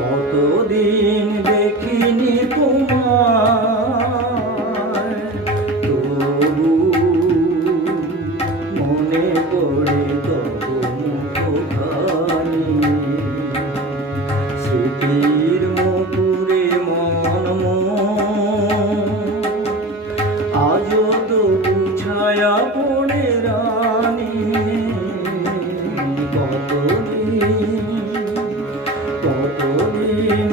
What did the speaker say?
কতদিন দেখিনি তোমার, তবু মনে পড়ে তব মুখখানি। স্মৃতির মুখে মন আজও তবু ছায়া পড়ে রানী। কতদিন